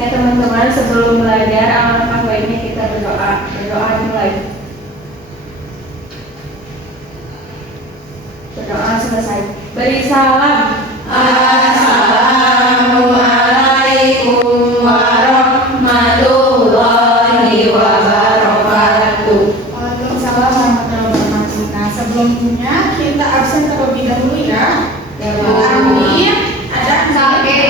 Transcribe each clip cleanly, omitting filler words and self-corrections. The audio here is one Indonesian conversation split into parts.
Oke teman-teman, sebelum belajar alangkah baiknya kita berdoa. Berdoa mulai. Berdoa selesai. Beri salam. Assalamualaikum warahmatullahi wabarakatuh. Waalaikumsalam warahmatullahi wabarakatuh. Nah, sebelumnya kita absen terlebih dahulu ya. Andin, ada sakit.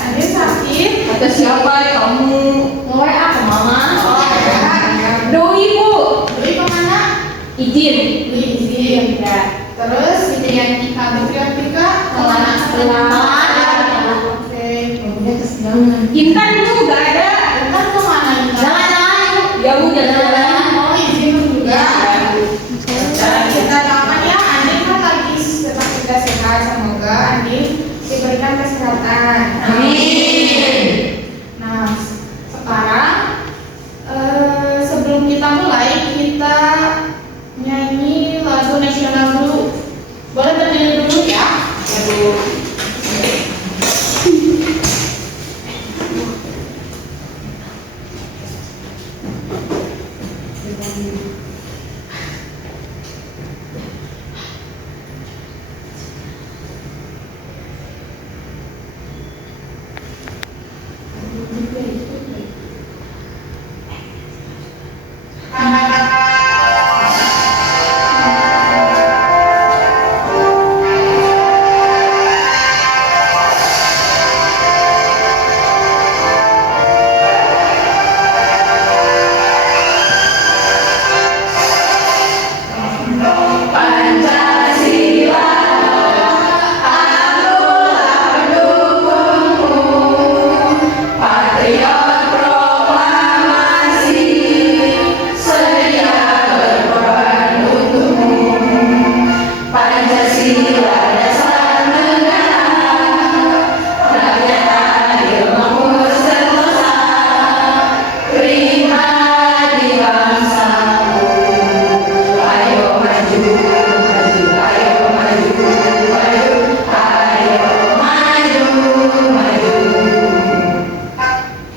Andin sakit. Kata siapa kamu? WA ke mama. Oh ya. Doi bu. Doi kemana? Izin. Izin. Ya. Terus yang Ika Tika kemana? Oke. Udah kesenangan. Intan juga ada. Intan kemana? Jalan-jalan. Ya bu jalan-jalan. Oh izin juga. Kita doakan ya, Andin kan lagi tetap kita sehat, semoga Andin diberikan kesehatan. Amin. Nah, sekarang sebelum kita mulai, kita nyanyi lagu nasional dulu. Boleh berdiri dulu ya? Ya Bu.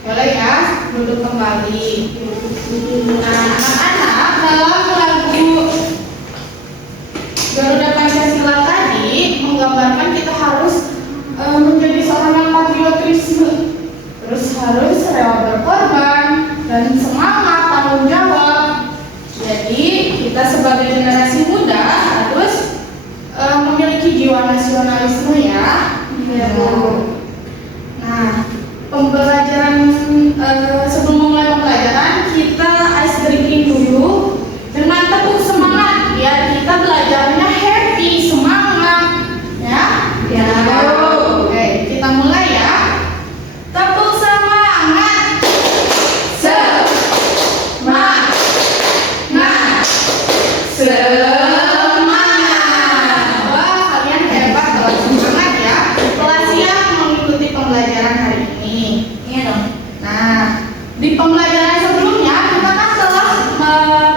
Boleh ya, duduk kembali. Nah, anak-anak, dalam lagu Garuda Pancasila tadi menggambarkan kita harus menjadi seorang yang patriotisme, terus harus rela berkorban dan semangat tanggung jawab. Jadi kita sebagai generasi muda harus memiliki jiwa nasionalisme ya. Nah, pembelajaran sebelum memulai pembelajaran kita ice breaking dulu dengan tepuk semangat biar kita belajarnya happy, semangat ya. Ya. Oke, kita mulai ya. Tepuk semangat. Semangat. Wah, kalian hebat kalau semangat ya. Kelas yang mengikuti pembelajaran hari ini. Iya dong. Nah, di pembelajaran sebelumnya kita kan telah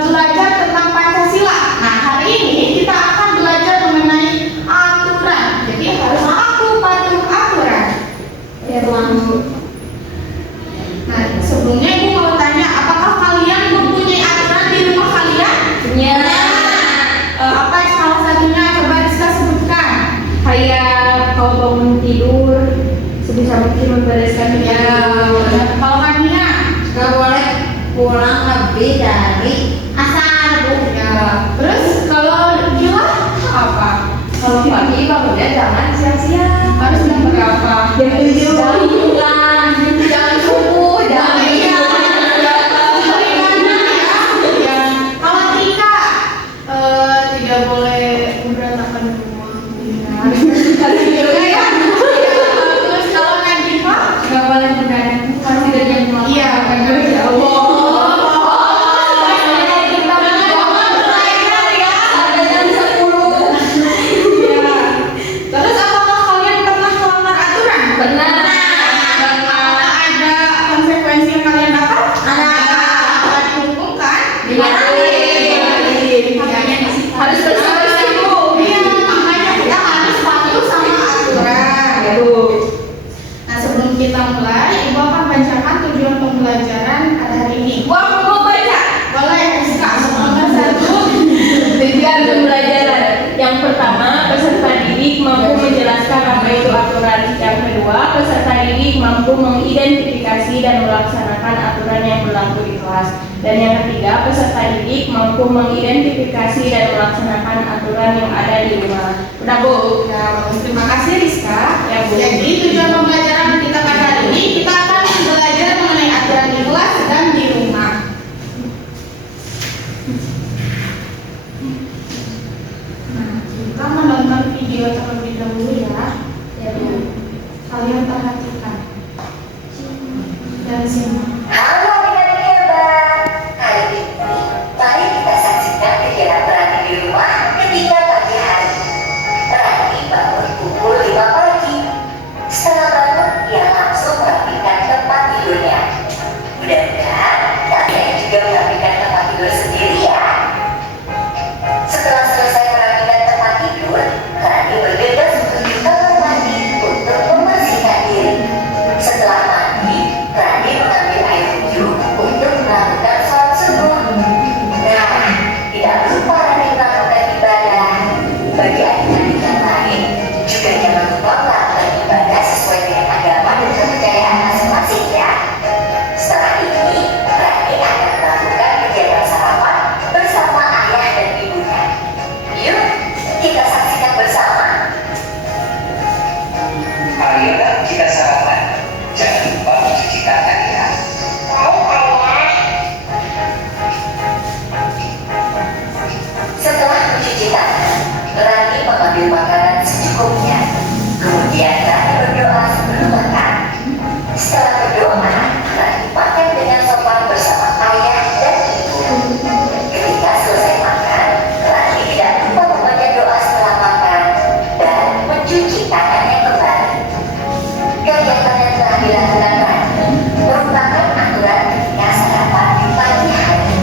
belajar tentang Pancasila. Nah, hari ini kita akan belajar mengenai aturan. Jadi harus patuh aturan. Ya Bu. Nah, sebelumnya Ibu mau tanya, apakah kalian mempunyai aturan di rumah kalian? Punya. Apa salah satunya? Coba Rizka sebutkan. Kayak kalau bangun tidur sebisa mungkin membereskan Ya, kalau Kania? Gak boleh pulang lebih dari asar Bu. Ya. Terus kalau Gila apa? Kalau pagi bangunnya jangan siang-siang. Harus jam berapa? Jam 7 Pulang jangan subuh, jangan Iya. Kalau Tika tidak boleh berantakan rumah. Harus juga ya. Terus kalau Nadifa nggak boleh begadang harus tidak jam 8. iya benar ya Allah. ada jam 10. Iya. Terus apakah kalian pernah melanggar aturan? Benar. Apakah ada konsekuensi yang kalian dapat? Ada. Akan dihukum kan? Dimarahin. Makanya di situ Harus bersih-bersih Bu. Iya, makanya kita harus patuh sama aturan. Ya Bu. Nah, sebelum kita mulai, Ibu akan baca melaksanakan aturan yang berlaku di kelas. Dan yang ketiga, peserta didik mampu mengidentifikasi dan melaksanakan aturan yang ada di rumah. Udah Bu? Ya, bagus. Terima kasih Rizka. Ya Bu. Jadi tujuan pembelajaran kita pada hari ini kita akan belajar mengenai aturan di kelas dan di rumah. Nah, kita menonton video terlebih dahulu ya. Ya Bu. Kalian perhatikan dan simak. Halo adik-adik hebat. Kali ini mari kita saksikan kegiatan Rani di rumah ketika pagi hari. Rani bangun pukul 5 pagi. Setelah bangun, ia langsung merapikan tempat tidurnya. Mudah-mudahan kalian juga merapikan tempat tidur sendiri ya. Setelah selesai merapikan tempat tidur, Rani bergegas menuju kamar mandi untuk membersihkan diri. Setelah mandi, Rani mengambil air wudhu untuk melakukan sholat subuh. Nah, tidak lupa Rani melakukan ibadah. Bagi adik-adik yang lain, juga jangan lupa melakukan ibadah sesuai dengan agama dan kepercayaan masing-masing ya. Setelah ini, Rani akan melakukan kegiatan sarapan bersama ayah dan ibunya. Yuk, kita saksikan bersama. Ayolah kita sarapan. Jangan lupa mencuci tangan ya. Setelah mencuci tangan, Rani mengambil makanan secukupnya. Kemudian Rani berdoa sebelum makan. Setelah berdoa, Rani makan dengan sopan bersama ayah dan ibu. Ketika selesai makan, Rani tidak lupa membaca doa setelah makan dan mencuci tangannya kembali. Kegiatan yang telah dilakukan Rani merupakan aturan ketika sarapan di pagi hari.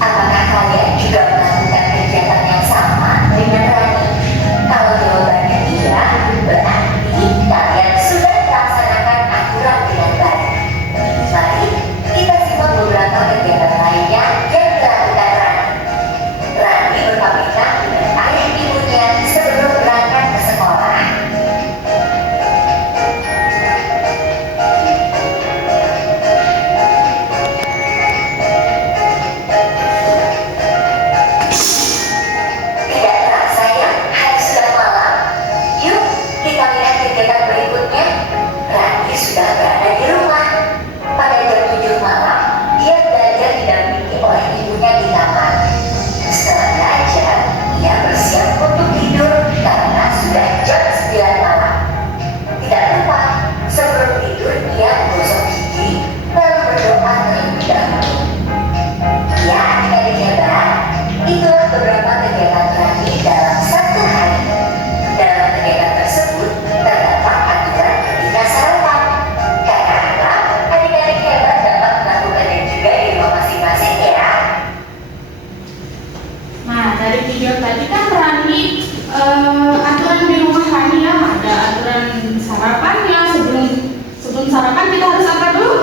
Apakah kalian juga melakukan kegiatan yang sama dengan Rani? Kalau jawabannya iya, berarti kalian sudah melaksanakan aturan dengan baik. Mari kita simak beberapa kegiatan lainnya yang dilakukan Rani. Rani berpamitan dengan ayah ibunya sebelum berangkat ke sekolah. Tidak terasa ya, hari sudah malam. Yuk, kita lihat kegiatan berikutnya. Rani sudah berada di rumah. Pada jam 7 malam, dia belajar didampingi oleh ibunya di kamar. Setelah belajar, ia bersiap untuk tidur karena sudah jam 9 malam. Tidak lupa, sebelum tidur ia menggosok gigi, lalu berdoa terlebih dahulu. Ya, adik-adik hebat, itulah beberapa kegiatan Rani dalam satu hari. Dalam kegiatan tersebut terdapat aturan ketika sarapan. Karena apa? Adik-adik hebat dapat melakukannya juga di rumah masing-masing ya. Nah, dari video tadi kan Rani aturan di rumah Rani ya, ada aturan sarapannya. Sebelum sarapan kita harus apa dulu?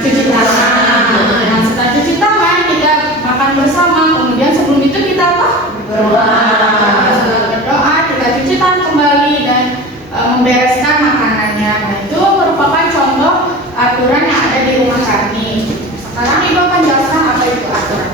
Cuci tangan. Nah, setelah cuci tangan kita makan bersama. Kemudian sebelum itu kita apa? Berdoa, kita cuci tangan kembali dan membereskan makanannya. Nah, itu merupakan contoh aturan yang ada di rumah Rani. Sekarang Ibu akan jelaskan apa itu aturan.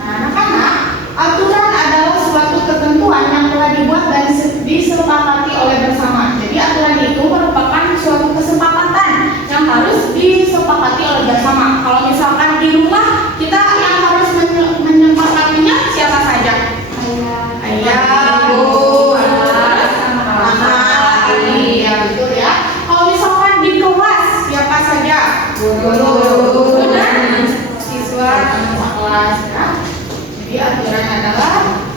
Nah, anak-anak, aturan adalah suatu ketentuan yang telah dibuat dan disepakati oleh bersama. Jadi aturan itu merupakan suatu kesepakatan yang harus disepakati oleh bersama. Kalau misalkan di rumah kita yang harus menyepakatinya siapa saja? Ayah, ibu, anak, ya betul ya. Kalau misalkan di kelas siapa saja? Guru dan siswa kelas ya. Jadi aturan adalah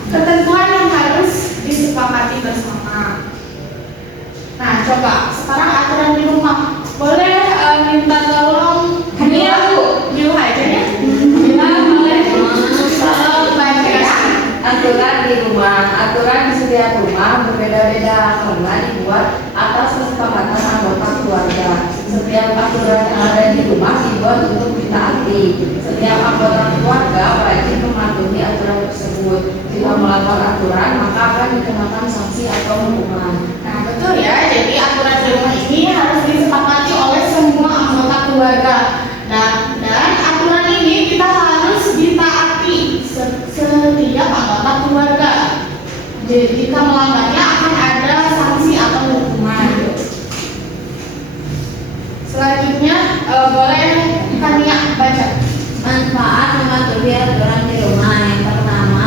ketentuan yang harus disepakati bersama. Nah, coba sekarang aturan di rumah. Boleh minta tolong Hania Bu, Biu aja ya. Boleh. Tolong baca ya. Aturan di rumah. Aturan di setiap rumah berbeda-beda karena dibuat atas kesepakatan anggota keluarga. Setiap aturan yang ada di rumah dibuat untuk ditaati. Setiap anggota keluarga wajib mematuhi aturan tersebut. Jika melanggar aturan, maka akan dikenakan sanksi atau hukuman. Nah, Jika melanggarnya akan ada sanksi atau hukuman. Selanjutnya boleh Kania baca. Manfaat mematuhi aturan di rumah. Yang pertama,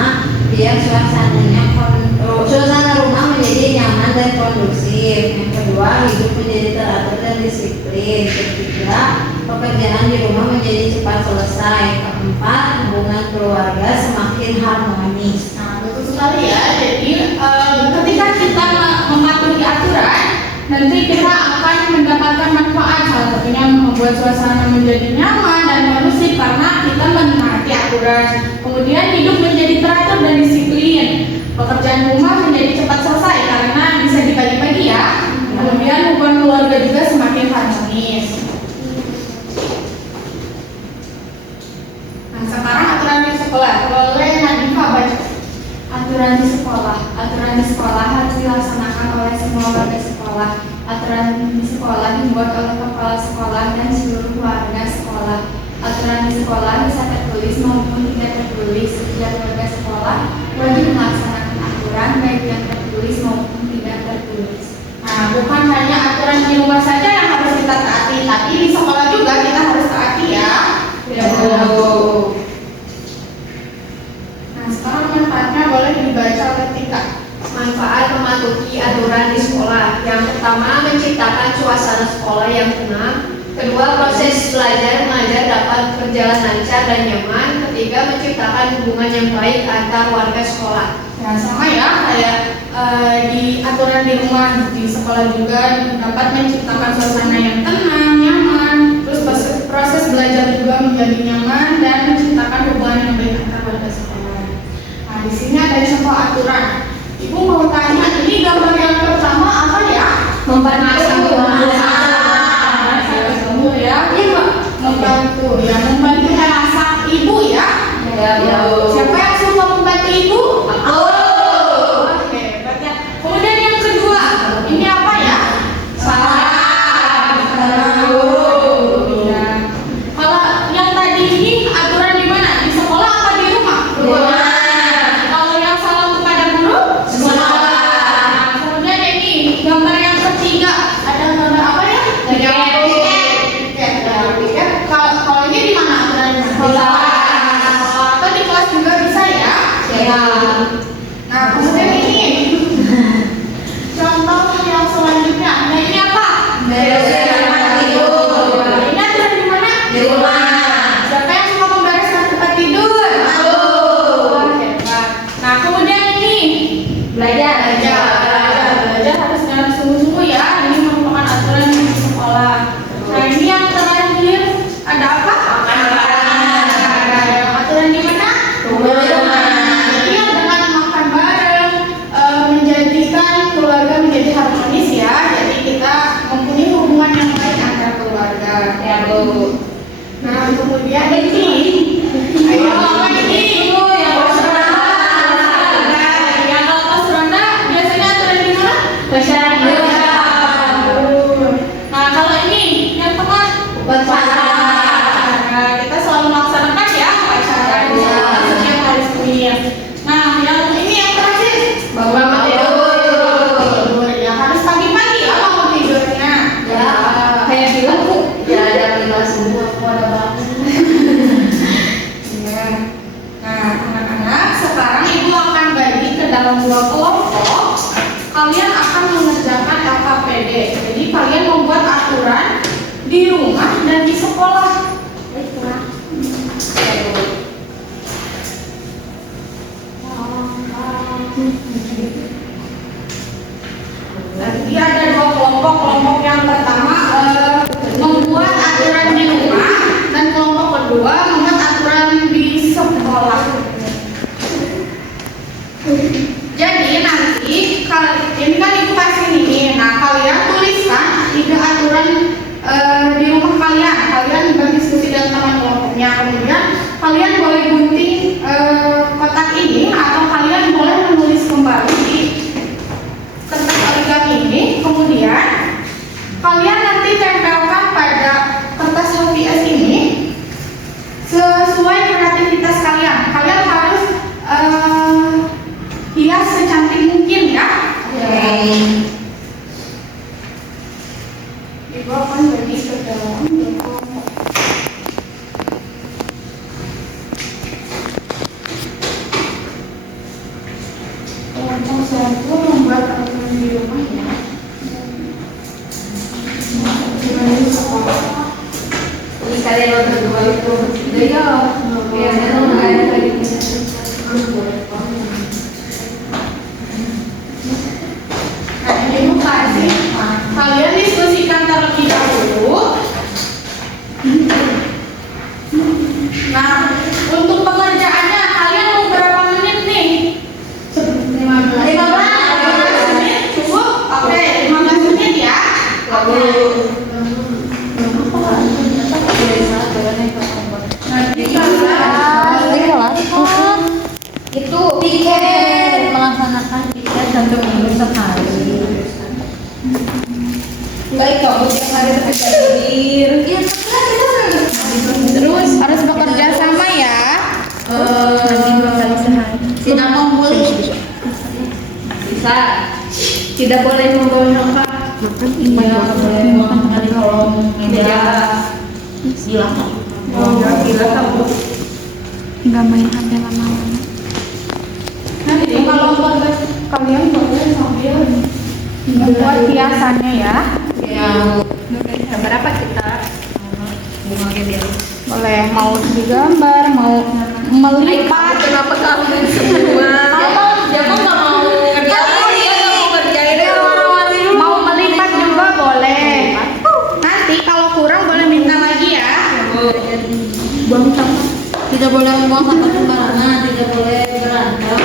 biar suasana rumah menjadi nyaman dan kondusif. Yang kedua, hidup menjadi teratur dan disiplin. Ketiga, pekerjaan di rumah menjadi cepat selesai. Keempat, hubungan keluarga semakin harmonis. Nah, betul sekali ya. Jadi ketika kita mematuhi aturan, nanti kita akan mendapatkan manfaat. Salah satunya membuat suasana menjadi nyaman dan kondusif karena kita menaati aturan. Kemudian hidup menjadi teratur dan disiplin. Pekerjaan rumah menjadi cepat selesai karena bisa dibagi-bagi ya. Kemudian hubungan keluarga juga semakin harmonis. Nah, sekarang aturan di sekolah. Boleh Nadifah baca. Aturan di sekolah. Aturan di sekolah harus dilaksanakan oleh semua warga sekolah. Aturan di sekolah dibuat oleh kepala sekolah dan seluruh warga sekolah. Aturan di sekolah bisa tertulis maupun tidak tertulis. Setiap warga sekolah wajib melaksanakan aturan baik yang tertulis maupun tidak tertulis. Nah, bukan hanya aturan di rumah saja yang harus kita taati, tapi di sekolah juga kita harus taati ya. Nah, sekarang manfaatnya boleh dibaca oleh Tika. Manfaat mematuhi aturan di sekolah. Yang pertama, menciptakan suasana sekolah yang tenang. Kedua, proses belajar mengajar dapat berjalan lancar dan nyaman. Ketiga, menciptakan hubungan yang baik antar warga sekolah. Ya, sama ya kayak di aturan di rumah, di sekolah juga dapat menciptakan suasana yang tenang, nyaman. Terus proses belajar juga menjadi nyaman dan menciptakan hubungan yang baik antar warga sekolah. Nah, di sini ada contoh aturan. Ibu mau tanya, ini gambar yang pertama apa ya? Mempermasang Membantu ya, membantu memasak ibu ya. Siapa yang suka membantu ibu? Oke, berarti kemudian yang kedua, ini apa ya? Ya. Kalau yang tadi ini aturan di mana? Di sekolah apa di rumah? Kalau yang salam kepada guru? Sekolah. Kemudian ini gambar yang ketiga, ada gambar apa ya? Kalau ini di mana aturannya? Atau di kelas juga bisa ya? Nah, kemudian ini contoh yang selanjutnya. Nah, ini apa? Ini aturan di mana? Di rumah. Siapa yang suka membereskan tempat tidur? Wah, hebat. Nah, kemudian ini belajar harus dengan sungguh-sungguh ya. Ini merupakan aturan di sekolah. Nah, ini yang terakhir ada apa? Aturan di mana? Jadi yang dengan makan bareng menjadikan keluarga menjadi harmonis ya. Jadi kita mempunyai hubungan yang baik antar keluarga. Ya, Bu. Nah, kemudian ini, ayo apa ini? Yang pas ronda biasanya aturan di mana? Nah, kalau ini yang tengah nah, kita selalu melaksanakan ya upacara di sekolah setiap hari Senin. Nah, yang ini yang terakhir Bangun tidur. ya harus pagi-pagi ya bangun tidurnya. Ya, kayak bilang Bu, ya ada kelas semua, aku ada bangun. Ya. Nah, anak-anak, sekarang ibu akan bagi ke dalam dua kelompok. Kalian akan mengerjakan LKPD. Jadi kalian membuat aturan di rumah dan di sekolah. Nanti ada dua kelompok. Kelompok yang pertama membuat aturan di rumah dan kelompok kedua membuat aturan di sekolah. Jadi nanti ini kan ibu kasih nih. Nah, kalian tuliskan 3 aturan di rumah kalian. Kalian berdiskusi dengan teman kelompoknya. Kemudian kalian boleh gunting kotak ini atau kalian boleh menulis kembali di kertas origami ini. Kemudian kalian nanti tempelkan pada kertas HVS ini 1 minggu sekali. Baik kamu tiap hari terkejar. Iya, Terus harus bekerja sama ya. nanti 2 kali sehari. Tidak ngumpul. Bisa. Tidak boleh membawa nyokap. Iya, boleh makan kali kolom meja. Gila. Gila kamu. Nggak main HP lama-lama. Nanti kalau buat kalian boleh sambil membuat hiasannya ya. Yang Berapa kita? bunga gede. Boleh mau digambar, mau melipat. Kenapa kamu semua? Dia mah nggak mau ngerjain. Dia nggak mau ngerjain. Mau melipat juga boleh. Nanti kalau kurang boleh minta lagi ya. Buang sampah. Tidak boleh membuang sampah sembarangan, tidak boleh berantem.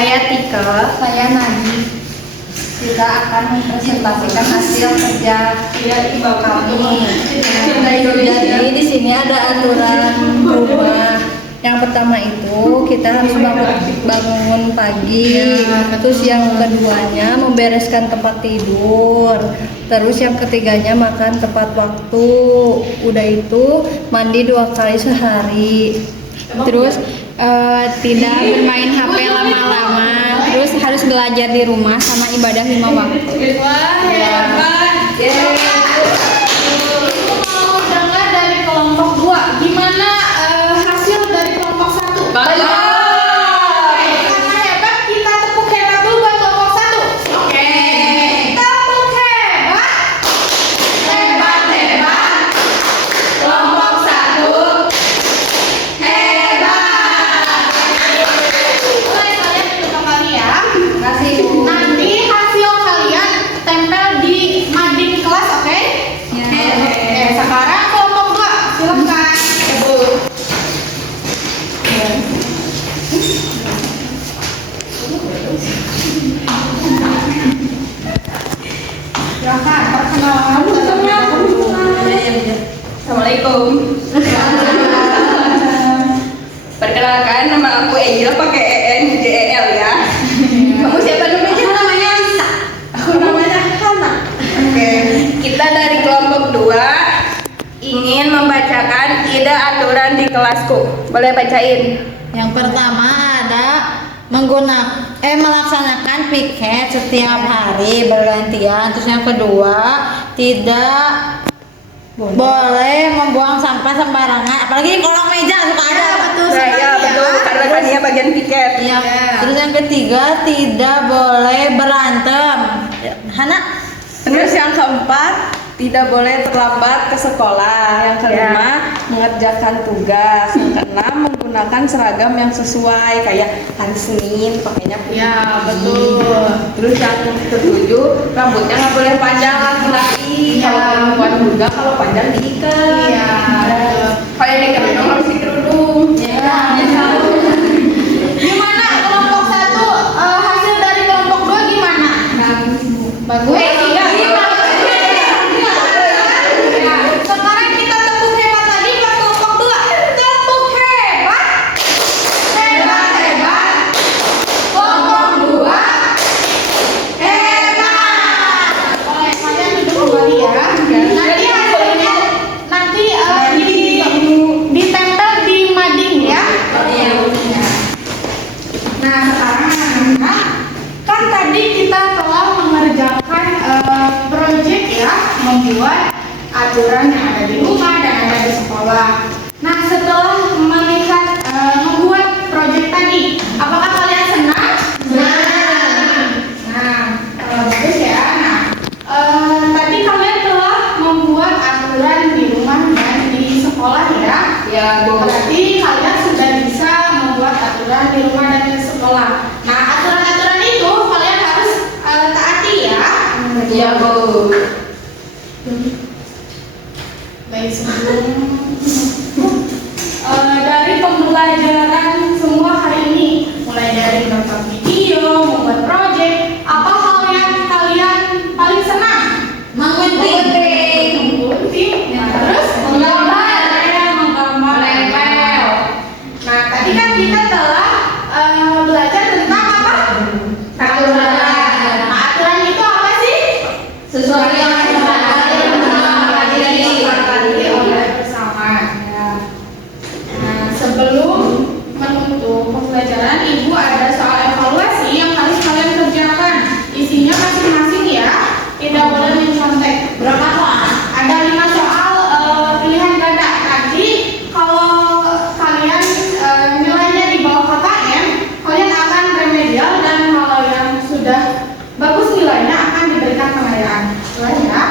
Saya Tika. Saya Nadi. Kita akan mempresentasikan hasil kerja kami. Jadi di sini ada aturan rumah. Yang pertama itu kita harus bangun pagi. Terus yang keduanya membereskan tempat tidur. Terus yang ketiganya makan tepat waktu. Udah itu mandi 2 kali sehari. Terus tidak bermain HP lama-lama. Terus harus belajar di rumah sama ibadah 5 waktu. Wah, hebat. Aku mau dengar dari kelompok 2. Gimana hasil dari kelompok 1? Karena hebat, kita tepuk hebat dulu buat kelompok 1. Oke. Tepuk hebat. Hebat, hebat. Kelompok 1. Hebat. Mulai kalian duduk kembali ya. Nanti hasil kalian tempel di mading kelas, oke? Oke, sekarang kelompok 2, silakan. Ibu. Silakan perkenalan. Assalamualaikum. Perkenalkan, nama aku Angel pakai ENJEL ya. Kamu siapa namanya? Namanya Lisa. Aku namanya Hana. Oke. Kita dari kelompok 2 ingin membacakan ide aturan di kelasku. Boleh bacain? Yang pertama ada melaksanakan piket setiap hari bergantian. Terus yang kedua, tidak boleh membuang sampah sembarangan. Apalagi di kolong meja suka ada. Betul, karena kan dia bagian piket. Iya. Terus yang ketiga, tidak boleh berantem. Hana? Terus yang keempat, tidak boleh terlambat ke sekolah. Yang kelima, mengerjakan tugas. Yang keenam, menggunakan seragam yang sesuai, kayak hari Senin pakainya putih. Ya, betul. Terus yang ketujuh, rambutnya nggak boleh panjang laki-laki. Kalau perempuan juga, kalau panjang diikat. Iya. Kalau yang dikerudung harus dikerudung. Gimana kelompok 1 hasil dari kelompok 2 gimana? Bagus. Sekarang kita tepuk hebat lagi buat kelompok 2. Tepuk hebat. Hebat, hebat. Kelompok 2. Hebat. Boleh kalian duduk kembali ya. Nanti hasilnya ditempel di mading ya. Nah, sekarang anak-anak, kan tadi kita telah mengerjakan proyek ya, membuat aturan yang ada di rumah dan ada di sekolah. Nah, setelah melihat membuat proyek tadi, apakah kalian senang? Nah, bagus ya. Nah, tadi kalian telah membuat aturan di rumah dan di sekolah ya. Ya, Bu. Berarti kalian sudah bisa membuat aturan di rumah dan di sekolah. Nah, aturan-aturan itu kalian harus taati ya. Iya, Bu. Baik, sebelum dari pembelajaran semua hari ini, mulai dari nonton video, membuat proyek, apa hal yang kalian paling senang? Menggunting. Terus menggambar. Nah, tadi kan kita telah belajar tentang apa? Aturan. Nah, aturan itu apa sih? Sesuatu yang bersama. Nah, sebelum menutup pembelajaran, Ibu ada soal evaluasi yang harus kalian kerjakan. Isinya masing-masing ya, tidak boleh mencontek. Berapa soal? Ada 5 soal pilihan ganda. Nanti kalau kalian nilainya di bawah KKM, kalian akan remedial, dan kalau yang sudah bagus nilainya akan diberikan penghargaan. Ya,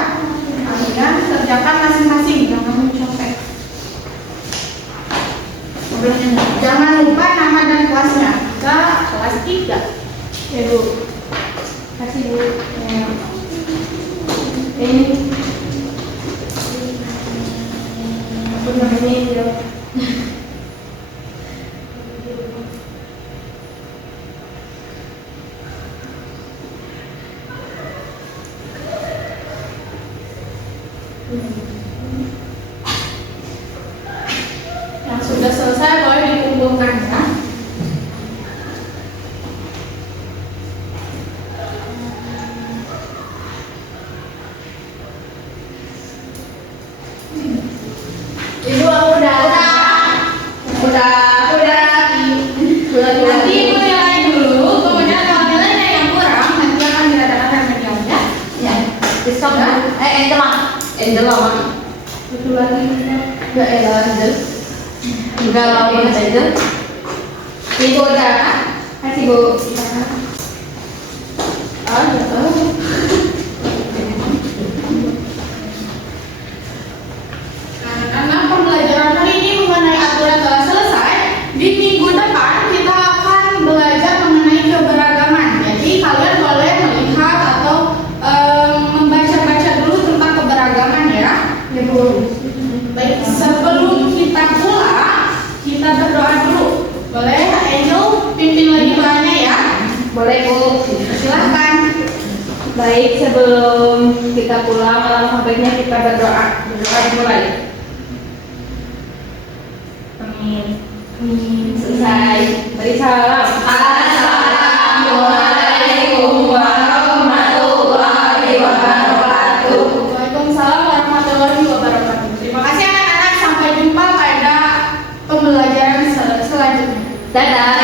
kalian kerjakan masing-masing, jangan mencontek. Jangan lupa nama dan kelasnya. Kita kelas 3. Ya, Bu. Kasih Bu. Ya. Ini. Apa namanya? Yang sudah selesai boleh dikumpulkan ya. Ibu udah. Nanti ibu nilai dulu, kemudian kalau nilainya yang kurang nanti akan diadakan remedial ya. Ya, diskon kan? Angel mah. Betul lagi. Enggak Angel. Enggak mau Angel. Ibu udah kan? Kasih Bu. Oh, ya. Karena pembelajaran hari ini mengenai aturan telah selesai, di minggu depan kita akan belajar mengenai keberagaman. Jadi kalian boleh melihat atau membaca-baca dulu tentang keberagaman ya. Ya Bu. Baik, sebelum kita pulang, kita berdoa dulu. Boleh Angel pimpin lagi doanya ya? Boleh Bu. Silahkan. Baik, sebelum kita pulang, alangkah baiknya kita berdoa. Berdoa dimulai. Amin. Selesai. Beri salam. Assalamualaikum warahmatullahi wabarakatuh. Waalaikumsalam warahmatullahi wabarakatuh. Terima kasih anak-anak. Sampai jumpa pada pembelajaran selanjutnya. Dadah.